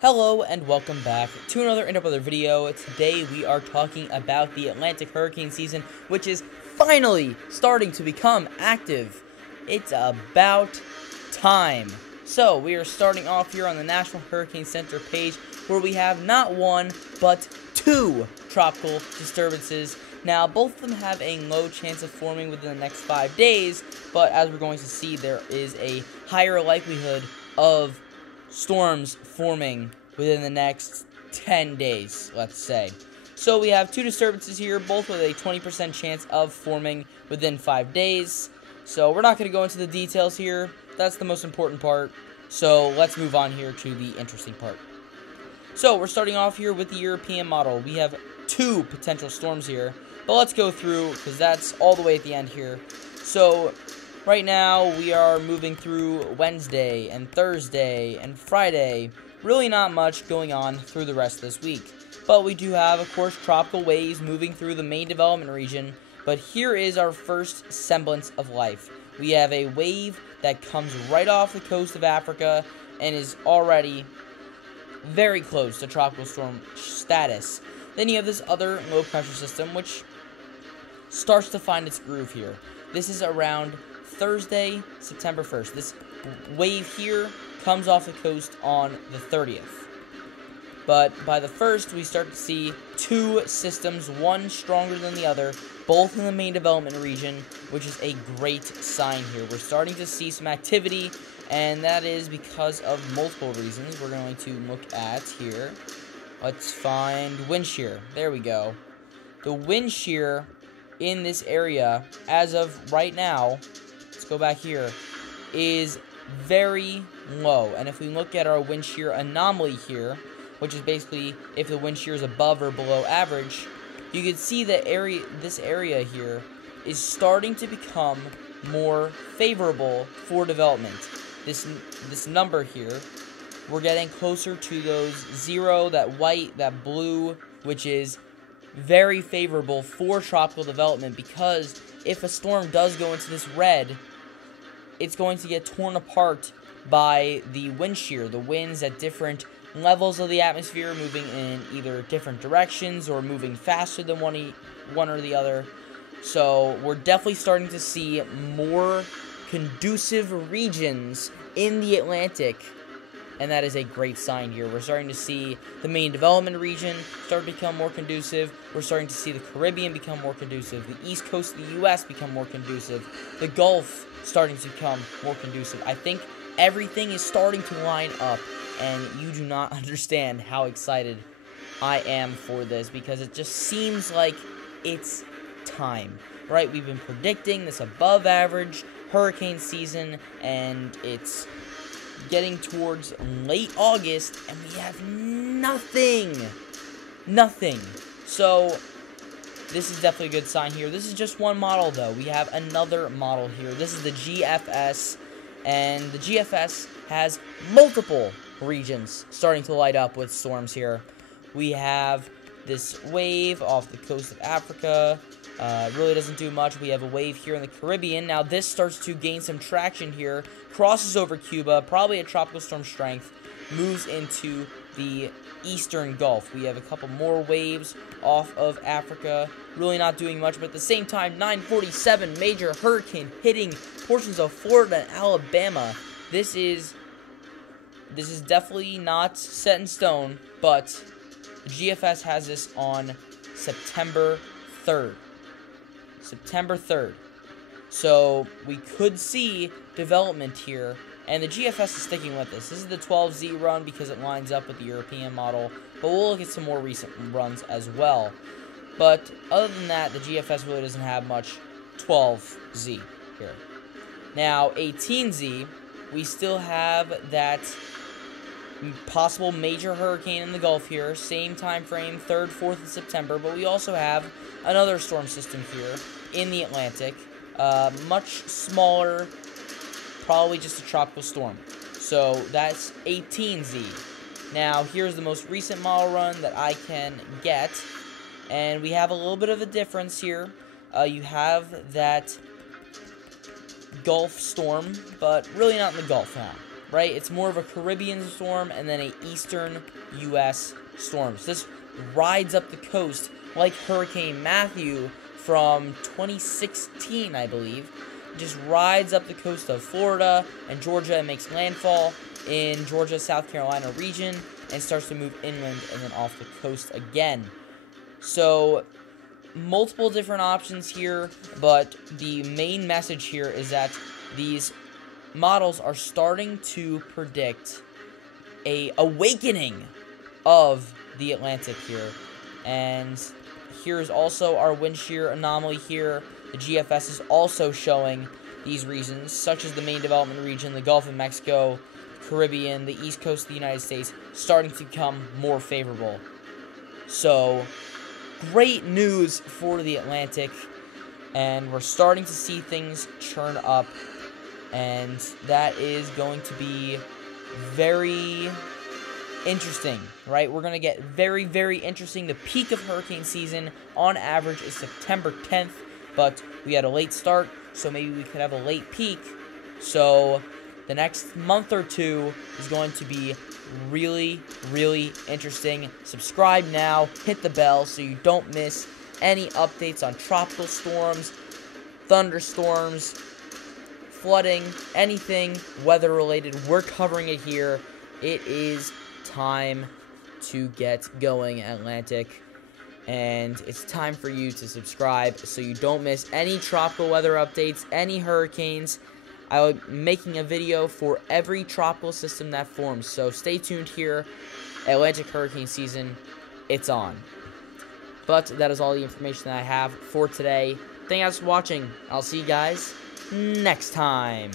Hello and welcome back to another video. Today we are talking about the Atlantic hurricane season, which is finally starting to become active. It's about time. So we are starting off here on the National Hurricane Center page, where we have not one but two tropical disturbances. Now both of them have a low chance of forming within the next 5 days, but as we're going to see, there is a higher likelihood of storms forming within the next 10 days, let's say. So we have two disturbances here, both with a 20% chance of forming within 5 days. So we're not going to go into the details here. That's the most important part. So let's move on here to the interesting part. So we're starting off here with the European model. We have two potential storms here, but let's go through because that's all the way at the end here. So right now, we are moving through Wednesday and Thursday and Friday. Really not much going on through the rest of this week. But we do have, of course, tropical waves moving through the main development region. But here is our first semblance of life. We have a wave that comes right off the coast of Africa and is already very close to tropical storm status. Then you have this other low pressure system, which starts to find its groove here. This is around Thursday, September 1st. This wave here comes off the coast on the 30th. But by the 1st, we start to see two systems, one stronger than the other, both in the main development region, which is a great sign here. We're starting to see some activity, and that is because of multiple reasons. We're going to look at here. Let's find wind shear. There we go. The wind shear in this area, as of right now, let's go back here, is very low. And if we look at our wind shear anomaly here, which is basically if the wind shear is above or below average, you can see that this area here is starting to become more favorable for development. This number here, we're getting closer to those 0, that white, that blue, which is very favorable for tropical development, because if a storm does go into this red, it's going to get torn apart by the wind shear, the winds at different levels of the atmosphere moving in either different directions or moving faster than one or the other. So we're definitely starting to see more conducive regions in the Atlantic, and that is a great sign here. We're starting to see the main development region start to become more conducive. We're starting to see the Caribbean become more conducive. The east coast of the U.S. become more conducive. The Gulf starting to become more conducive. I think everything is starting to line up, and you do not understand how excited I am for this, because it just seems like it's time, right? We've been predicting this above average hurricane season, and it's getting towards late August, and we have nothing. So this is definitely a good sign here. This is just one model, though. We have another model here. This is the GFS, and the GFS has multiple regions starting to light up with storms here. We have this wave off the coast of Africa. Really doesn't do much. We have a wave here in the Caribbean. Now this starts to gain some traction here, crosses over Cuba, probably at tropical storm strength, moves into the eastern Gulf. We have a couple more waves off of Africa, really not doing much, but at the same time, 947 major hurricane hitting portions of Florida and Alabama. This is definitely not set in stone, but the GFS has this on September 3rd. September 3rd. So we could see development here, and the GFS is sticking with this. This is the 12Z run because it lines up with the European model, but we'll look at some more recent runs as well. But other than that, the GFS really doesn't have much 12Z here. Now, 18Z, we still have that possible major hurricane in the Gulf here, same time frame, 3rd, 4th of September, but we also have another storm system here in the Atlantic, much smaller, probably just a tropical storm. So that's 18Z. Now here's the most recent model run that I can get, and we have a little bit of a difference here. You have that Gulf storm, but really not in the Gulf now. right? It's more of a Caribbean storm and then a eastern U.S. storm. So this rides up the coast like Hurricane Matthew from 2016, I believe. It just rides up the coast of Florida and Georgia and makes landfall in Georgia, South Carolina region and starts to move inland and then off the coast again. So multiple different options here, but the main message here is that these models are starting to predict a awakening of the Atlantic here. And here's also our wind shear anomaly here. The GFS is also showing these reasons, such as the main development region, the Gulf of Mexico, Caribbean, the east coast of the United States, starting to become more favorable. So, great news for the Atlantic, and we're starting to see things churn up, and that is going to be very interesting, right? We're going to get very, very interesting. The peak of hurricane season, on average, is September 10th, but we had a late start, so maybe we could have a late peak. So the next month or two is going to be really, really interesting. Subscribe now, hit the bell so you don't miss any updates on tropical storms, thunderstorms, flooding, anything weather related. We're covering it here. It is time to get going, Atlantic, and it's time for you to subscribe so you don't miss any tropical weather updates, any hurricanes. I'm making a video for every tropical system that forms, so stay tuned here. Atlantic hurricane season, it's on. But that is all the information that I have for today. Thank you guys for watching. I'll see you guys next time.